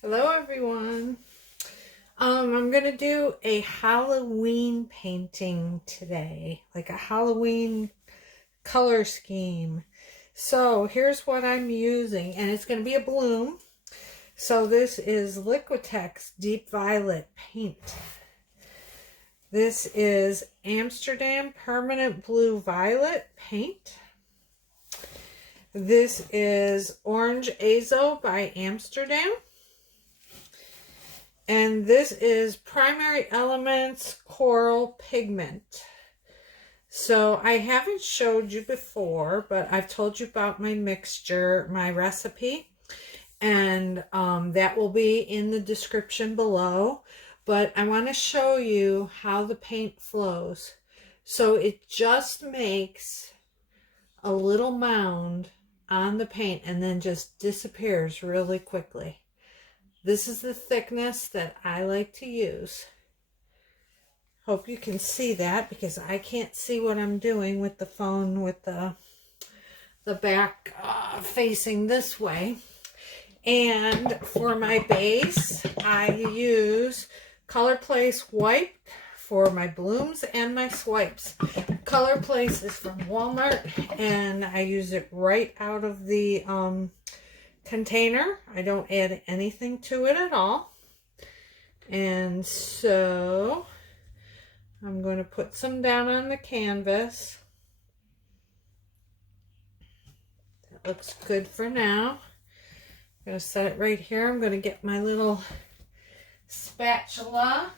Hello everyone. I'm gonna do a Halloween painting today, like a Halloween color scheme. So here's what I'm using, and it's gonna be a bloom. So this is Liquitex Deep Violet paint. This is Amsterdam Permanent Blue Violet paint. This is Orange Azo by Amsterdam. And this is Primary Elements Coral Pigment. So I haven't showed you before, but I've told you about my mixture, my recipe. And that will be in the description below. But I want to show you how the paint flows. So it just makes a little mound on the paint and then just disappears really quickly. This is the thickness that I like to use. Hope you can see that because I can't see what I'm doing with the phone with the back facing this way. And for my base, I use Color Place White for my blooms and my swipes. Color Place is from Walmart, and I use it right out of the container. I don't add anything to it at all. And so I'm going to put some down on the canvas. That looks good for now. I'm going to set it right here. I'm going to get my little spatula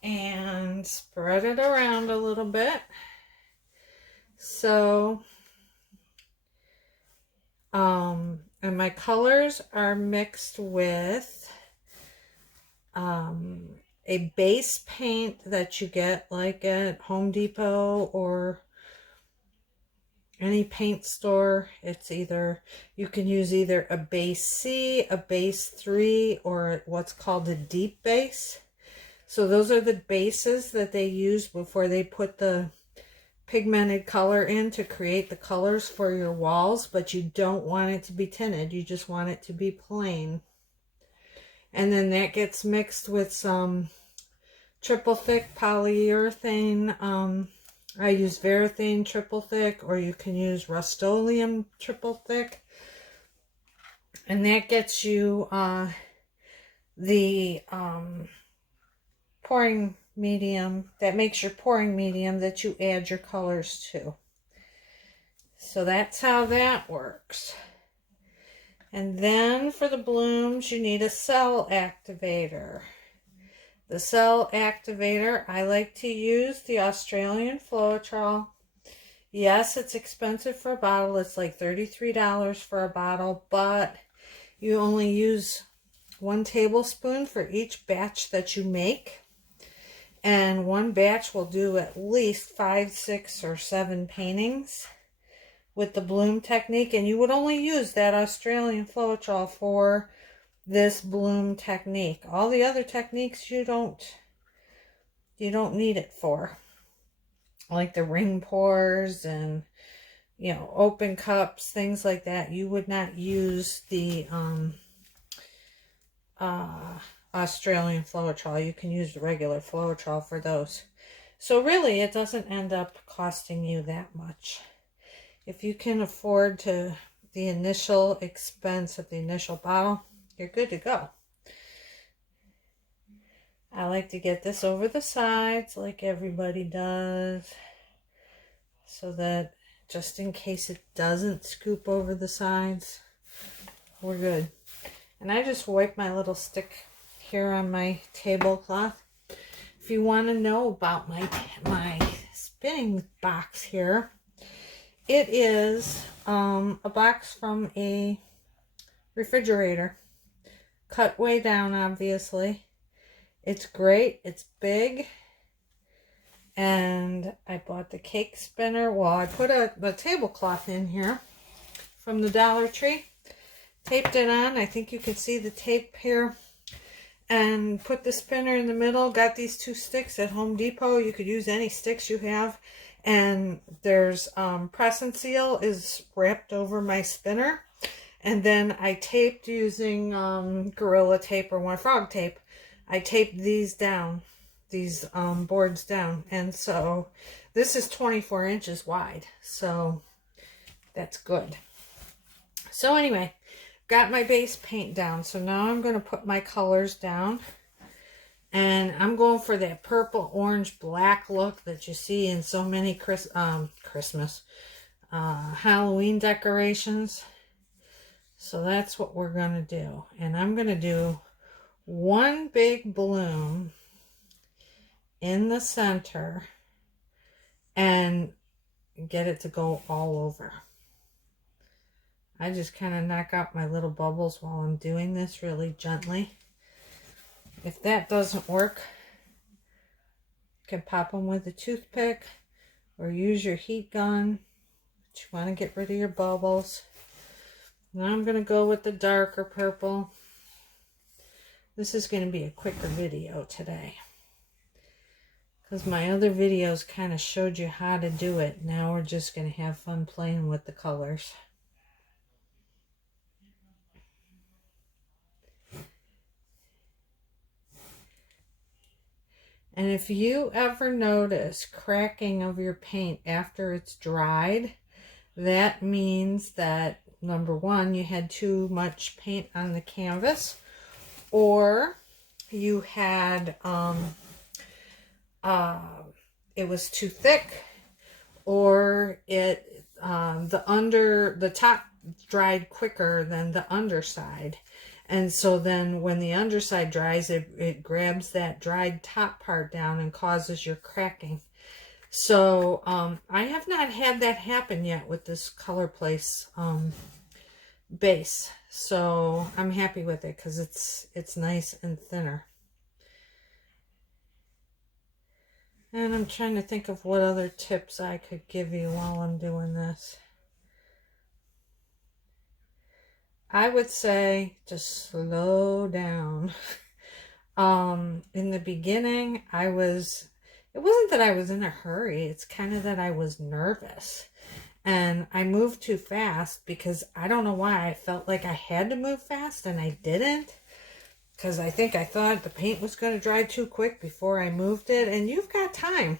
and spread it around a little bit. So and my colors are mixed with a base paint that you get like at Home Depot or any paint store. It's either, you can use either a base C, a base 3, or what's called a deep base. So those are the bases that they use before they put the pigmented color in to create the colors for your walls, but you don't want it to be tinted. You just want it to be plain. And then that gets mixed with some triple thick polyurethane. I use Varathane Triple Thick, or you can use Rust-Oleum Triple Thick. And that gets you the pouring medium, that makes your pouring medium that you add your colors to. So that's how that works. And then for the blooms, you need a cell activator. The cell activator, I like to use the Australian Floetrol. Yes, it's expensive for a bottle. It's like $33 for a bottle, but you only use 1 tablespoon for each batch that you make. And one batch will do at least 5, 6, or 7 paintings with the bloom technique. And you would only use that Australian Floetrol for this bloom technique. All the other techniques you don't need it for. Like the ring pours and, you know, open cups, things like that. You would not use the Australian Floetrol. You can use the regular Floetrol for those. So really, it doesn't end up costing you that much. If you can afford the initial expense of the initial bottle, you're good to go. I like to get this over the sides like everybody does, so that just in case it doesn't scoop over the sides, we're good. And I just wipe my little stick here on my tablecloth. If you want to know about my spinning box here, it is a box from a refrigerator, cut way down, obviously. It's great. It's big. And I bought the cake spinner. Well, I put the tablecloth in here from the Dollar Tree. Taped it on. I think you can see the tape here. And put the spinner in the middle. Got these 2 sticks at Home Depot. You could use any sticks you have. And there's press and seal is wrapped over my spinner. And then I taped using Gorilla Tape or one frog tape. I taped these down, these boards down. And so this is 24 inches wide. So that's good. So anyway, got my base paint down. So now I'm going to put my colors down. And I'm going for that purple, orange, black look that you see in so many Christmas, Halloween decorations. So that's what we're going to do. And I'm going to do one big bloom in the center and get it to go all over. I just kind of knock out my little bubbles while I'm doing this really gently. If that doesn't work, you can pop them with a toothpick or use your heat gun. But you want to get rid of your bubbles. Now I'm going to go with the darker purple. This is going to be a quicker video today, because my other videos kind of showed you how to do it. Now we're just going to have fun playing with the colors. And if you ever notice cracking of your paint after it's dried, that means that, number one, you had too much paint on the canvas, or you had, it was too thick, or the top dried quicker than the underside. And so then when the underside dries, it grabs that dried top part down and causes your cracking. So I have not had that happen yet with this Color Place base. So I'm happy with it because it's nice and thinner. And I'm trying to think of what other tips I could give you while I'm doing this. I would say just slow down. In the beginning, it wasn't that I was in a hurry. It's kind of that I was nervous. And I moved too fast because I don't know why I felt like I had to move fast and I didn't. Because I think I thought the paint was going to dry too quick before I moved it. And you've got time.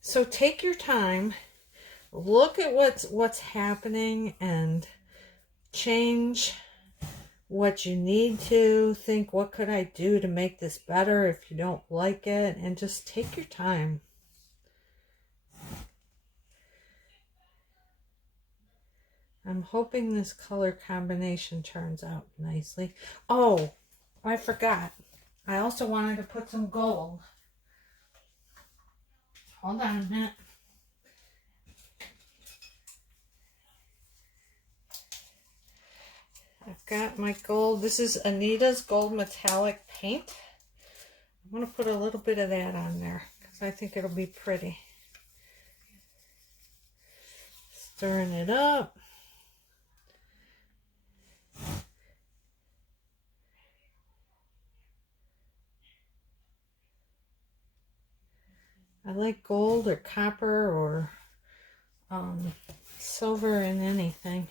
So take your time. Look at what's happening and change what you need to. Think, what could I do to make this better if you don't like it? And just take your time. I'm hoping this color combination turns out nicely. Oh, I forgot. I also wanted to put some gold. Hold on a minute. I've got my gold. This is Anitas Gold Metallic Paint. I'm going to put a little bit of that on there because I think it'll be pretty. Stirring it up. I like gold or copper or silver in anything.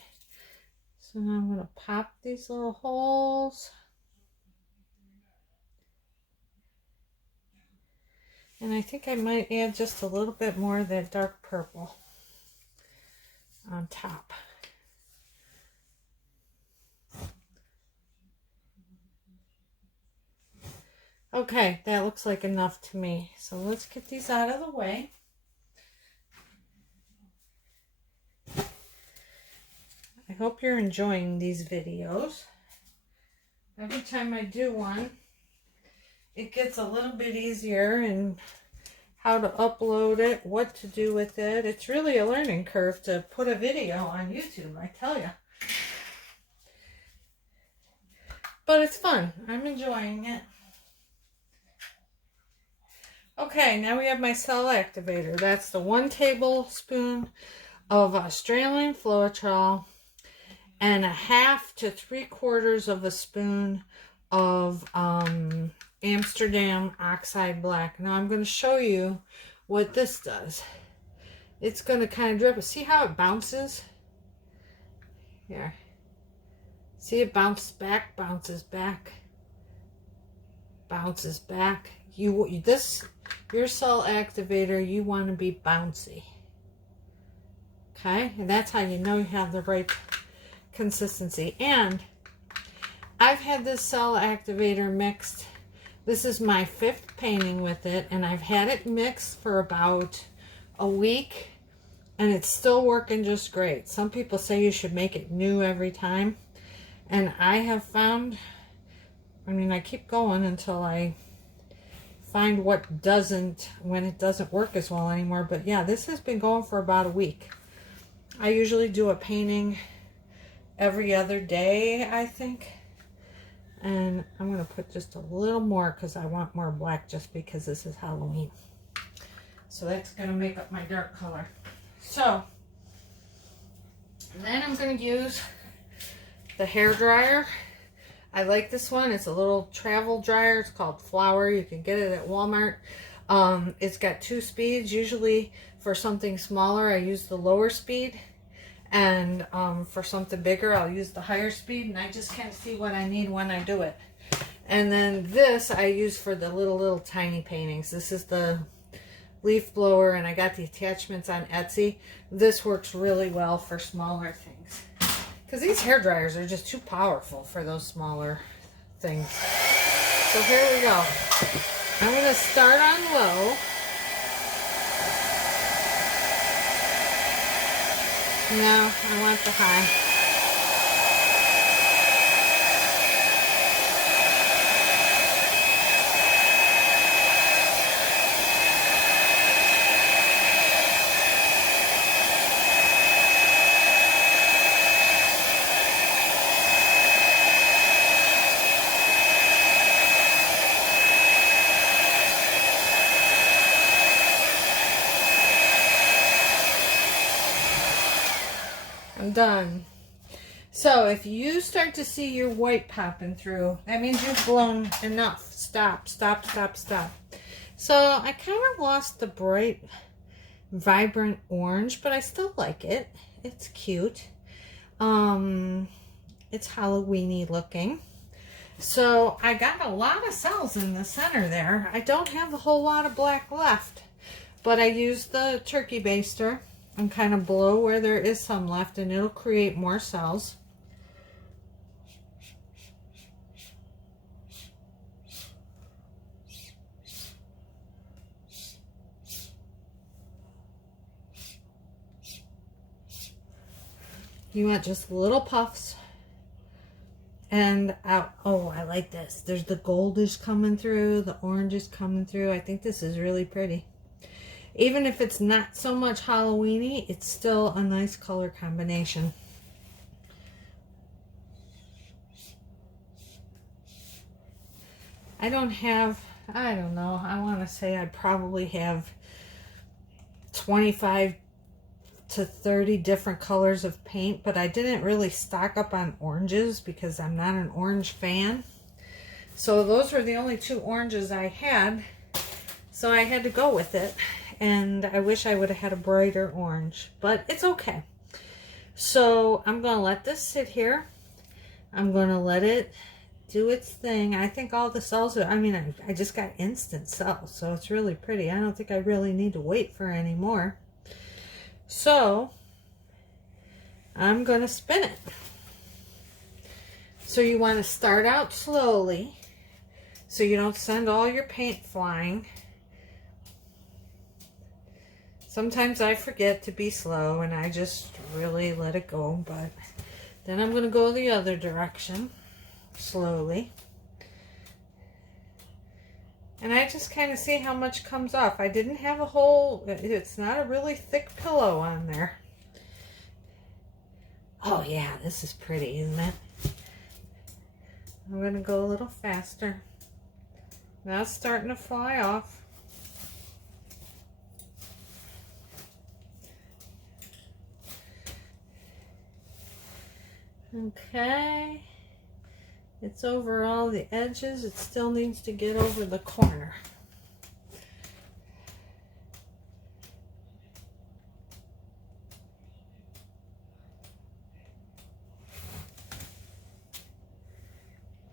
So now I'm going to pop these little holes. And I think I might add just a little bit more of that dark purple on top. Okay, that looks like enough to me. So let's get these out of the way. I hope you're enjoying these videos. Every time I do one, it gets a little bit easier in how to upload it, what to do with it. It's really a learning curve to put a video on YouTube, I tell you. But it's fun. I'm enjoying it. Okay, now we have my cell activator. That's the 1 tablespoon of Australian Floetrol and 1/2 to 3/4 of a spoon of Amsterdam Oxide Black. Now I'm going to show you what this does. It's going to kind of drip. See how it bounces? Here. See, it bounces back, bounces back, bounces back. Your cell activator, you want to be bouncy. Okay, and that's how you know you have the right consistency. And I've had this cell activator mixed. This is my 5th painting with it, and I've had it mixed for about a week, and it's still working just great. Some people say you should make it new every time, and I have found, I mean, I keep going until I find what doesn't, when it doesn't work as well anymore. But yeah, this has been going for about a week. I usually do a painting every other day, I think. And I'm going to put just a little more because I want more black, just because this is Halloween. So that's going to make up my dark color. So then I'm going to use the hair dryer. I like this one. It's a little travel dryer. It's called Flower. You can get it at Walmart. It's got 2 speeds. Usually for something smaller, I use the lower speed. And for something bigger, I'll use the higher speed. And I just can't see what I need when I do it. And then this I use for the little tiny paintings. This is the leaf blower, and I got the attachments on Etsy. This works really well for smaller things, because these hair dryers are just too powerful for those smaller things. So here we go. I'm going to start on low. Now I want the high. Done. So if you start to see your white popping through, that means you've blown enough. Stop, stop, stop, stop. So I kind of lost the bright, vibrant orange, but I still like it. It's cute. It's Halloween-y looking. So I got a lot of cells in the center there. I don't have a whole lot of black left, but I used the turkey baster and kind of blow where there is some left, and it'll create more cells. You want just little puffs. And oh, I like this. There's the gold is coming through, the orange is coming through. I think this is really pretty. Even if it's not so much Halloween-y, it's still a nice color combination. I don't know, I want to say I probably have 25 to 30 different colors of paint, but I didn't really stock up on oranges because I'm not an orange fan. So those were the only 2 oranges I had, so I had to go with it. And I wish I would have had a brighter orange, but it's okay. So I'm going to let this sit here. I'm going to let it do its thing. I think all the cells are, I mean, I just got instant cells, so it's really pretty. I don't think I really need to wait for any more. So I'm going to spin it. So you want to start out slowly so you don't send all your paint flying. Sometimes I forget to be slow and I just really let it go, but then I'm going to go the other direction slowly. And I just kind of see how much comes off. I didn't have a whole, it's not a really thick pillow on there. Oh yeah, this is pretty, isn't it? I'm going to go a little faster. Now it's starting to fly off. Okay, it's over all the edges. It still needs to get over the corner.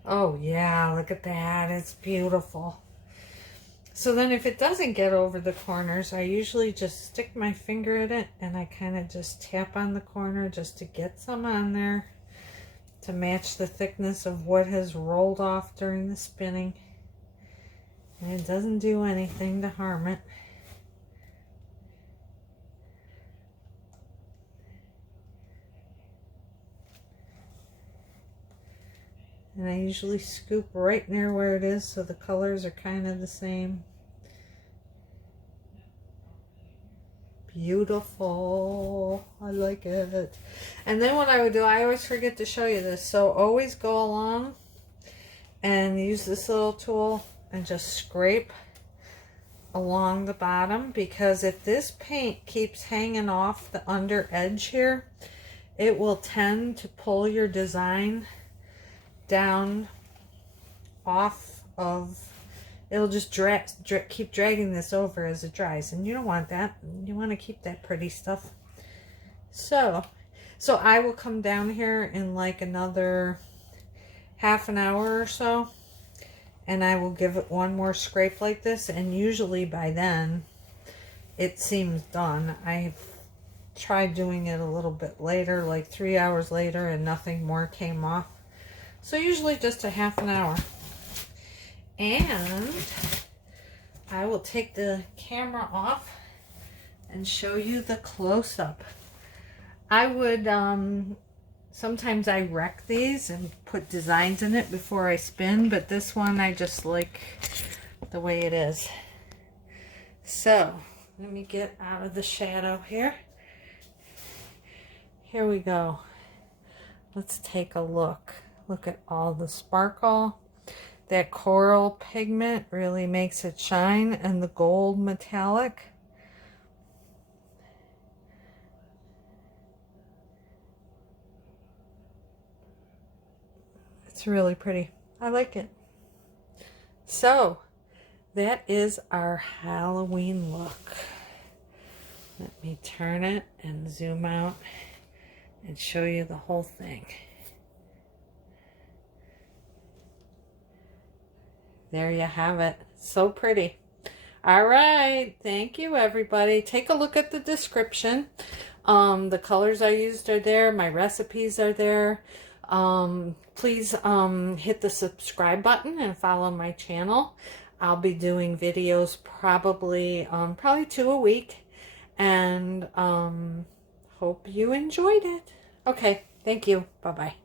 Oh yeah, look at that. It's beautiful. So then if it doesn't get over the corners, I usually just stick my finger in it and I kind of just tap on the corner just to get some on there to match the thickness of what has rolled off during the spinning. And it doesn't do anything to harm it. And I usually scoop right near where it is so the colors are kind of the same. Beautiful. I like it. And then what I would do, I always forget to show you this. So always go along and use this little tool and just scrape along the bottom, because if this paint keeps hanging off the under edge here, it will tend to pull your design down off of, it'll just keep dragging this over as it dries, and you don't want that. You want to keep that pretty stuff. So I will come down here in like another half an hour or so, and I will give it one more scrape like this, and usually by then it seems done. I've tried doing it a little bit later, like 3 hours later, and nothing more came off. So usually just a half an hour. And I will take the camera off and show you the close-up. I would, sometimes I wreck these and put designs in it before I spin, but this one I just like the way it is. So let me get out of the shadow here. Here we go. Let's take a look. Look at all the sparkle. That coral pigment really makes it shine, and the gold metallic. It's really pretty. I like it. So that is our Halloween look. Let me turn it and zoom out and show you the whole thing. There you have it. So pretty. All right. Thank you, everybody. Take a look at the description. The colors I used are there. My recipes are there. Please hit the subscribe button and follow my channel. I'll be doing videos probably 2 a week. And hope you enjoyed it. Okay. Thank you. Bye-bye.